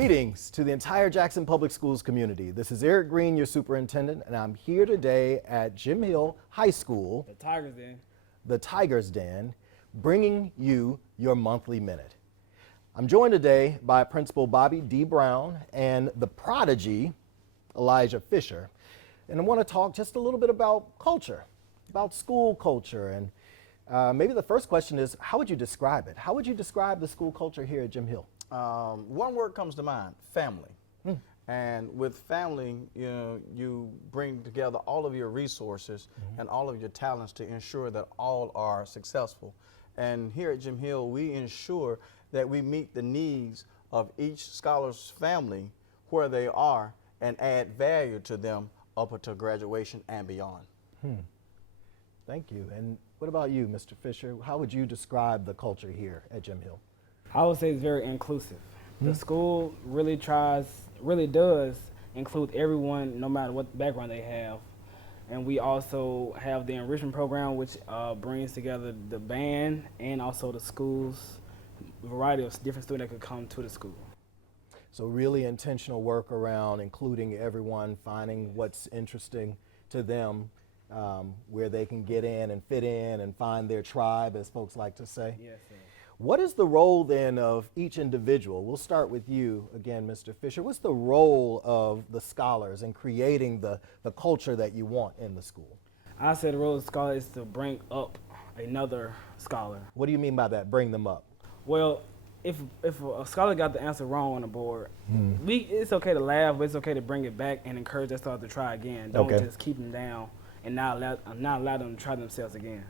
Greetings to the entire Jackson Public Schools community. This is Errick Greene, your superintendent, and I'm here today at Jim Hill High School, the Tiger's Den, bringing you your monthly minute. I'm joined today by Principal Bobby D. Brown and the prodigy, Elijah Fisher, and I want to talk just a little bit about culture, about school culture, and maybe the first question is, how would you describe it? How would you describe the school culture here at Jim Hill? One word comes to mind: family. And with family, you bring together all of your resources and all of your talents to ensure that all are successful. And here at Jim Hill, we ensure that we meet the needs of each scholar's family where they are and add value to them up until graduation and beyond. Thank you. And what about you, Mr. Fisher? How would you describe the culture here at Jim Hill? I would say it's very inclusive. The school really does include everyone, no matter what background they have. And we also have the enrichment program, which brings together the band and also the school's variety of different students that could come to the school. So really intentional work around including everyone, finding what's interesting to them, where they can get in and fit in and find their tribe, as folks like to say. Yes, sir. What is the role then of each individual? We'll start with you again, Mr. Fisher. What's the role of the scholars in creating the culture that you want in the school? I said the role of the scholar is to bring up another scholar. What do you mean by that, bring them up? Well, if a scholar got the answer wrong on the board, it's okay to laugh, but it's okay to bring it back and encourage that scholar to try again. Don't just keep them down and not allow them to try themselves again.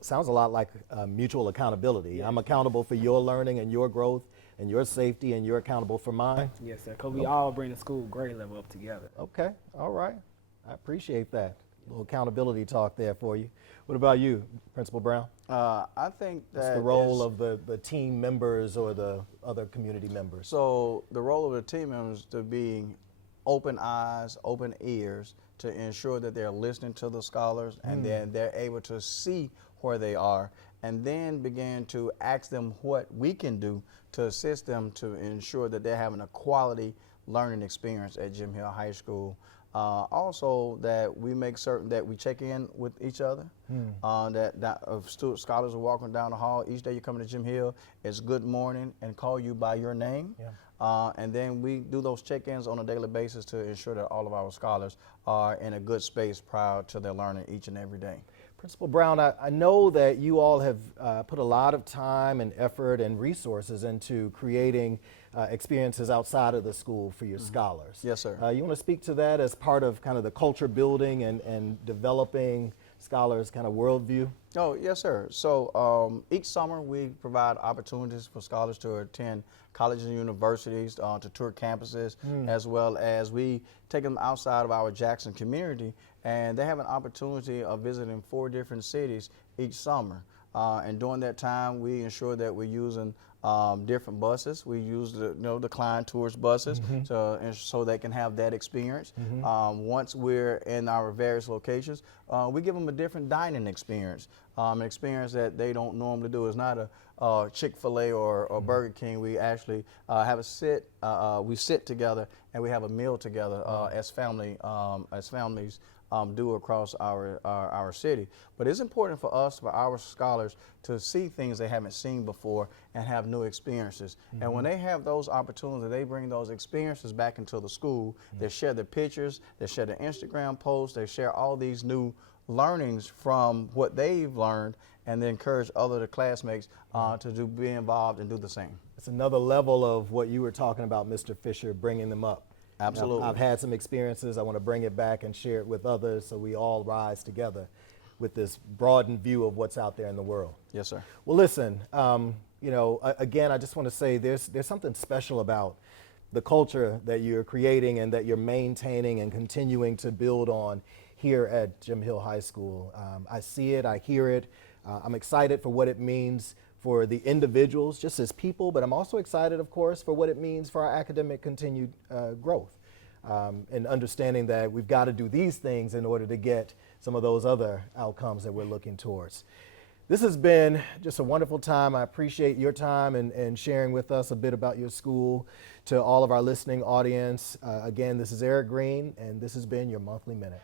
Sounds a lot like mutual accountability. Yes. I'm accountable for your learning and your growth and your safety, and you're accountable for mine. Yes, sir, because we all bring the school grade level up together. Okay, all right. I appreciate that. A little accountability talk there for you. What about you, Principal Brown? I think that's the role of the team members or the other community members. So the role of the team members to be open eyes, open ears, to ensure that they're listening to the scholars and then they're able to see where they are, and then begin to ask them what we can do to assist them to ensure that they're having a quality learning experience at Jim Hill High School. Also, that we make certain that we check in with each other, that if scholars are walking down the hall, each day you come to Jim Hill, it's good morning and call you by your name. And then we do those check-ins on a daily basis to ensure that all of our scholars are in a good space prior to their learning each and every day. Principal Brown, I know that you all have put a lot of time and effort and resources into creating experiences outside of the school for your scholars. Yes, sir. You want to speak to that as part of kind of the culture building and developing scholars' kind of worldview? Oh, yes, sir. So each summer we provide opportunities for scholars to attend colleges and universities, to tour campuses, as well as we take them outside of our Jackson community, and they have an opportunity of visiting 4 different cities each summer. And during that time, we ensure that we're using different buses. We use the Klein Tours buses so they can have that experience. Once we're in our various locations, we give them a different dining experience, an experience that they don't normally do. It's not a Chick-fil-A or Burger King. We actually have we sit together and we have a meal together as families do across our city. But it's important for us, for our scholars, to see things they haven't seen before and have new experiences. And when they have those opportunities, they bring those experiences back into the school. They share the pictures, they share the Instagram posts, they share all these new learnings from what they've learned, and they encourage other classmates to be involved and do the same. It's another level of what you were talking about, Mr. Fisher, bringing them up. Absolutely. I've had some experiences. I want to bring it back and share it with others so we all rise together with this broadened view of what's out there in the world. Yes, sir. Well, listen, again, I just want to say there's something special about the culture that you're creating and that you're maintaining and continuing to build on here at Jim Hill High School. I see it, I hear it. I'm excited for what it means for the individuals just as people, but I'm also excited, of course, for what it means for our academic continued growth, and understanding that we've got to do these things in order to get some of those other outcomes that we're looking towards. This has been just a wonderful time. I appreciate your time and sharing with us a bit about your school. To all of our listening audience, again, this is Errick Greene, and this has been your Monthly Minute.